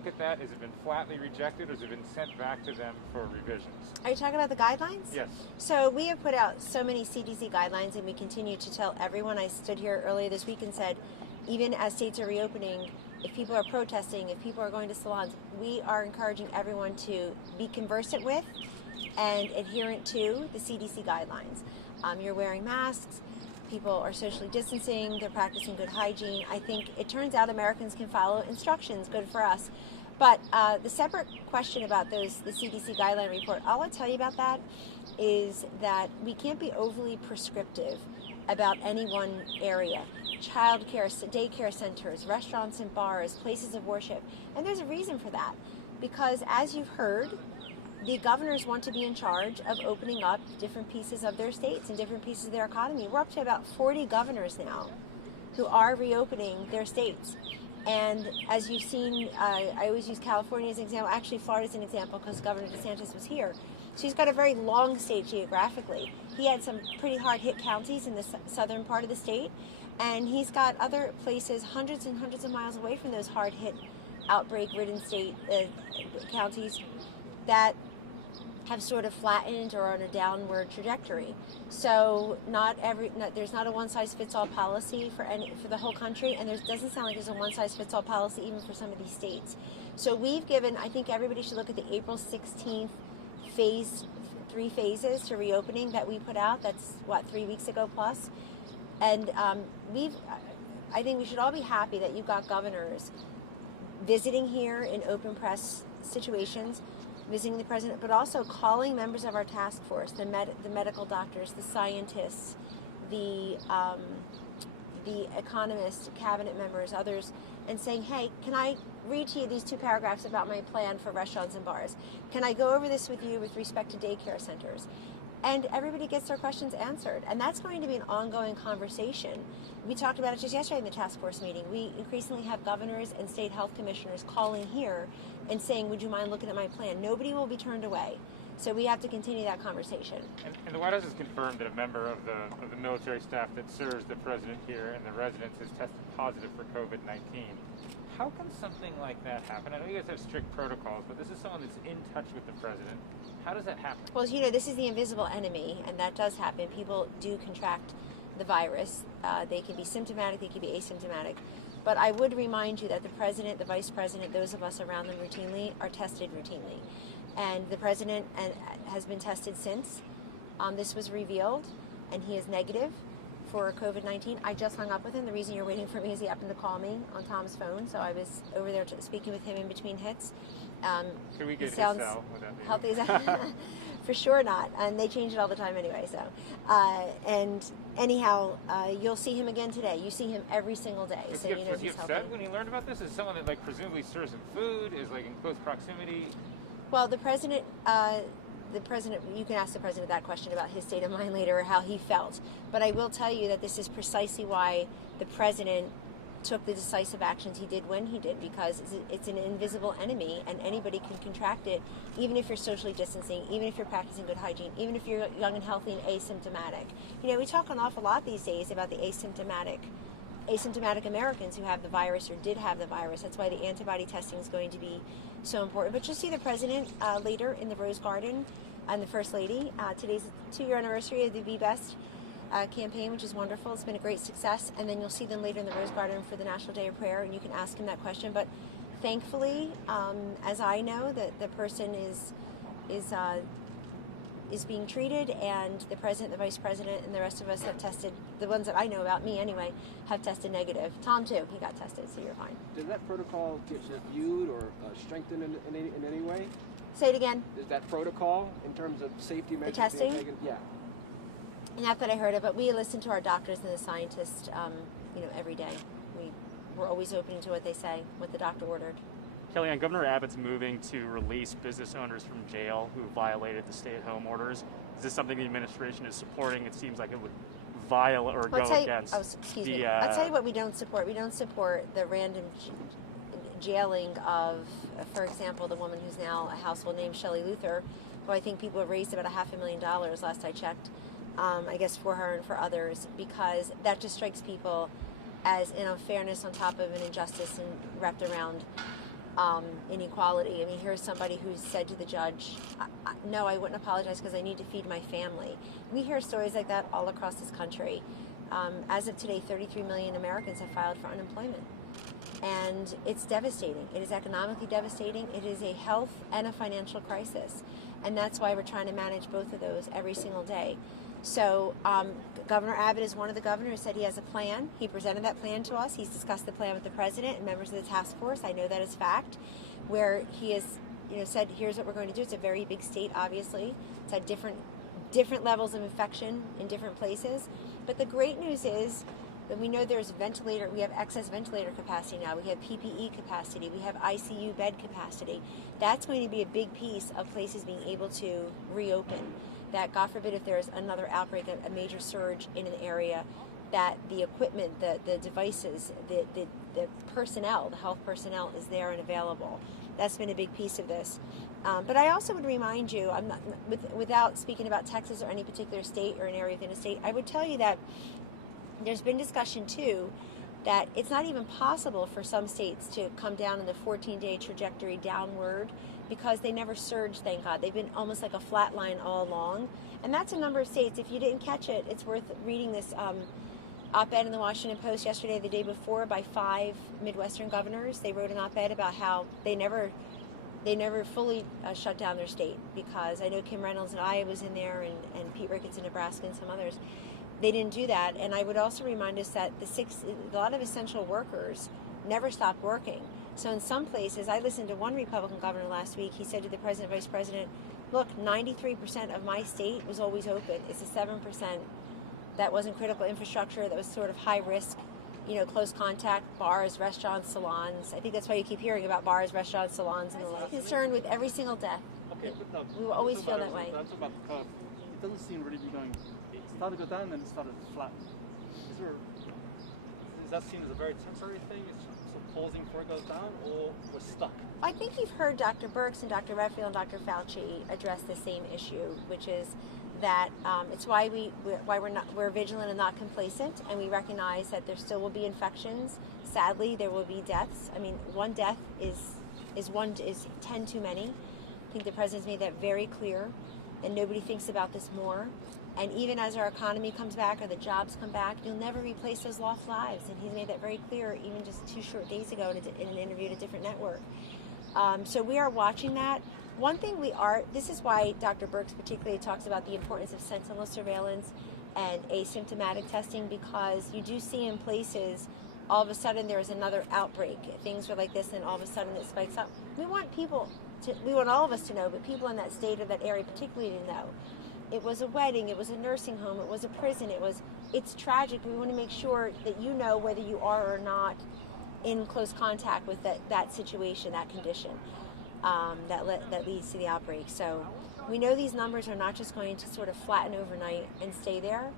look at that? Has it been flatly rejected, or has it been sent back to them for revisions? Are you talking about the guidelines? Yes. So we have put out so many CDC guidelines, and we continue to tell everyone. I stood here earlier this week and said, even as states are reopening, if people are protesting, if people are going to salons, we are encouraging everyone to be conversant with and adherent to the CDC guidelines. You're wearing masks. People are socially distancing. They're practicing good hygiene. I think it turns out Americans can follow instructions. Good for us. But the separate question about the CDC guideline report, all I'll tell you about that is that we can't be overly prescriptive about any one area. Child care, daycare centers, restaurants and bars, places of worship. And there's a reason for that. Because as you've heard, the governors want to be in charge of opening up different pieces of their states and different pieces of their economy. We're up to about 40 governors now who are reopening their states. And as you've seen, I always use California as an example. Actually, Florida is an example because Governor DeSantis was here. So he's got a very long state geographically. He had some pretty hard-hit counties in the southern part of the state. And he's got other places hundreds and hundreds of miles away from those hard-hit, outbreak-ridden state counties that have sort of flattened or on a downward trajectory. So there's not a one-size-fits-all policy for the whole country, and there doesn't sound like there's a one-size-fits-all policy even for some of these states. So we've given, I think everybody should look at the April 16th three phases to reopening that we put out. That's 3 weeks ago plus. And I think we should all be happy that you've got governors visiting here in open press situations, visiting the president, but also calling members of our task force, the medical doctors, the scientists, the economists, cabinet members, others, and saying, hey, can I read to you these 2 paragraphs about my plan for restaurants and bars? Can I go over this with you with respect to daycare centers? And everybody gets their questions answered. And that's going to be an ongoing conversation. We talked about it just yesterday in the task force meeting. We increasingly have governors and state health commissioners calling here and saying, would you mind looking at my plan? Nobody will be turned away. So we have to continue that conversation. And the White House has confirmed that a member of the military staff that serves the president here and the residents has tested positive for COVID-19. How can something like that happen? I know you guys have strict protocols, but this is someone that's in touch with the president. How does that happen? Well, this is the invisible enemy, and that does happen. People do contract the virus. They can be symptomatic, they can be asymptomatic. But I would remind you that the president, the vice president, those of us around them routinely are tested routinely. And the president has been tested since this was revealed, and he is negative for COVID-19. I just hung up with him. The reason you're waiting for me is he happened to call me on Tom's phone, so I was over there speaking with him in between hits. Can we get his sounds cell? Would that be healthy? For sure not, and they change it all the time anyway. So, and anyhow, you'll see him again today. You see him every single day. Was so he, you know was he he's upset healthy. when he learned about this? Is someone that presumably serves him food, is in close proximity? Well, the president, you can ask the president that question about his state of mind later or how he felt. But I will tell you that this is precisely why the president took the decisive actions he did when he did, because it's an invisible enemy and anybody can contract it, even if you're socially distancing, even if you're practicing good hygiene, even if you're young and healthy and asymptomatic. We talk an awful lot these days about the asymptomatic Americans who have the virus or did have the virus. That's why the antibody testing is going to be so important. But you'll see the president later in the Rose Garden and the First Lady. Today's the 2-year anniversary of the Be Best campaign, which is wonderful. It's been a great success. And then you'll see them later in the Rose Garden for the National Day of Prayer, and you can ask him that question. But thankfully, as I know, that the person is being treated, and the president, the vice president, and the rest of us have tested, the ones that I know about, me anyway, have tested negative. Tom, too, he got tested, so you're fine. Does that protocol get reviewed or strengthened in any way? Say it again. Is that protocol in terms of safety measures? The testing? Yeah. Not that I heard of, but we listen to our doctors and the scientists, every day. We're always open to what they say, what the doctor ordered. Kellyanne, Governor Abbott's moving to release business owners from jail who violated the stay-at-home orders. Is this something the administration is supporting? It seems like it would violate or go against. I'll tell you what we don't support. We don't support the random jailing of, for example, the woman who's now a household name, Shelley Luther, who I think people have raised about $500,000 last I checked, I guess for her and for others, because that just strikes people as an unfairness on top of an injustice and wrapped around inequality. I mean, here's somebody who said to the judge, no, I wouldn't apologize because I need to feed my family. We hear stories like that all across this country. As of today, 33 million Americans have filed for unemployment. And it's devastating. It is economically devastating. It is a health and a financial crisis. And that's why we're trying to manage both of those every single day. So Governor Abbott is one of the governors, said he has a plan. He presented that plan to us. He's discussed the plan with the president and members of the task force. I know that is fact, where he has said, here's what we're going to do. It's a very big state, obviously. It's had different levels of infection in different places. But the great news is that we know we have excess ventilator capacity now. We have PPE capacity. We have ICU bed capacity. That's going to be a big piece of places being able to reopen. That, God forbid, if there's another outbreak, a major surge in an area, that the equipment, the devices, the personnel, the health personnel is there and available. That's been a big piece of this. But I also would remind you, I'm not, without speaking about Texas or any particular state or an area within a state, I would tell you that there's been discussion, too, that it's not even possible for some states to come down in the 14-day trajectory downward because they never surged, thank God. They've been almost like a flat line all along. And that's a number of states. If you didn't catch it, it's worth reading this op-ed in the Washington Post yesterday, the day before, by 5 Midwestern governors. They wrote an op-ed about how they never fully shut down their state, because I know Kim Reynolds in Iowa was in there, and Pete Ricketts in Nebraska and some others. They didn't do that. And I would also remind us that a lot of essential workers never stopped working. So in some places, I listened to one Republican governor last week. He said to the president, vice president, look, 93% of my state was always open. It's the 7% that wasn't critical infrastructure, that was sort of high risk, close contact, bars, restaurants, salons. I think that's why you keep hearing about bars, restaurants, salons, and the like. Concerned with every single death. Okay, but we will always feel that way. That's about the curve. It doesn't seem really to be going. It started to go down and then it started to flatten. Is that seen as a very temporary thing? It's sort of pausing before it goes down, or we're stuck? I think you've heard Dr. Birx and Dr. Redfield and Dr. Fauci address the same issue, which is that it's why we're vigilant and not complacent, and we recognize that there still will be infections. Sadly, there will be deaths. I mean, one death is 10 too many. I think the president's made that very clear, and nobody thinks about this more. And even as our economy comes back or the jobs come back, you'll never replace those lost lives. And he's made that very clear even just 2 short days ago in an interview at a different network. So we are watching that. One thing this is why Dr. Birx particularly talks about the importance of sentinel surveillance and asymptomatic testing, because you do see in places all of a sudden there is another outbreak. Things are like this and all of a sudden it spikes up. We want all of us to know, but people in that state or that area particularly to know. It was a wedding, it was a nursing home, it was a prison, it's tragic. We want to make sure that you know whether you are or not in close contact with that situation, that condition that leads to the outbreak. So we know these numbers are not just going to sort of flatten overnight and stay there,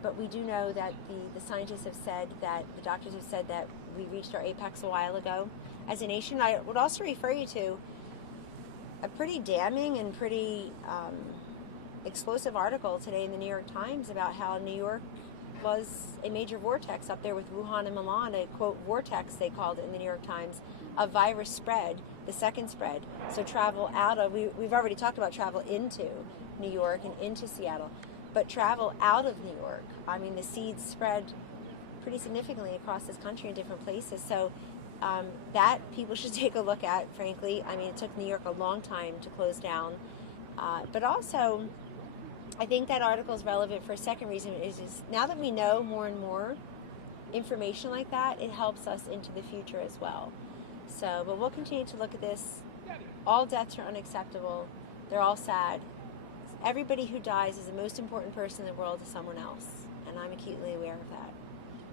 but we do know that the scientists have said that, the doctors have said that we reached our apex a while ago. As a nation, I would also refer you to a pretty damning and pretty explosive article today in the New York Times about how New York was a major vortex up there with Wuhan and Milan, a quote vortex they called it in the New York Times, of virus spread, the second spread. So travel out of, we've already talked about travel into New York and into Seattle, but travel out of New York, I mean the seeds spread pretty significantly across this country in different places. So that people should take a look at, frankly. I mean, it took New York a long time to close down, but also I think that article is relevant for a second reason, is now that we know more and more information like that, it helps us into the future as well. So, but we'll continue to look at this. All deaths are unacceptable. They're all sad. Everybody who dies is the most important person in the world to someone else, and I'm acutely aware of that.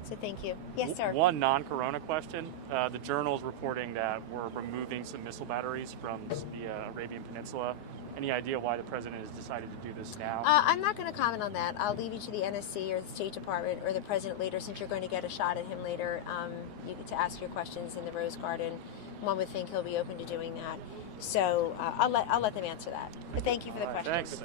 So thank you. Yes, sir. One non-corona question. The Journal's reporting that we're removing some missile batteries from the Arabian Peninsula. Any idea why the president has decided to do this now? I'm not going to comment on that. I'll leave you to the NSC or the State Department or the president later, since you're going to get a shot at him later. You get to ask your questions in the Rose Garden. One would think he'll be open to doing that. So I'll let them answer that. But thank you for the question. Thanks.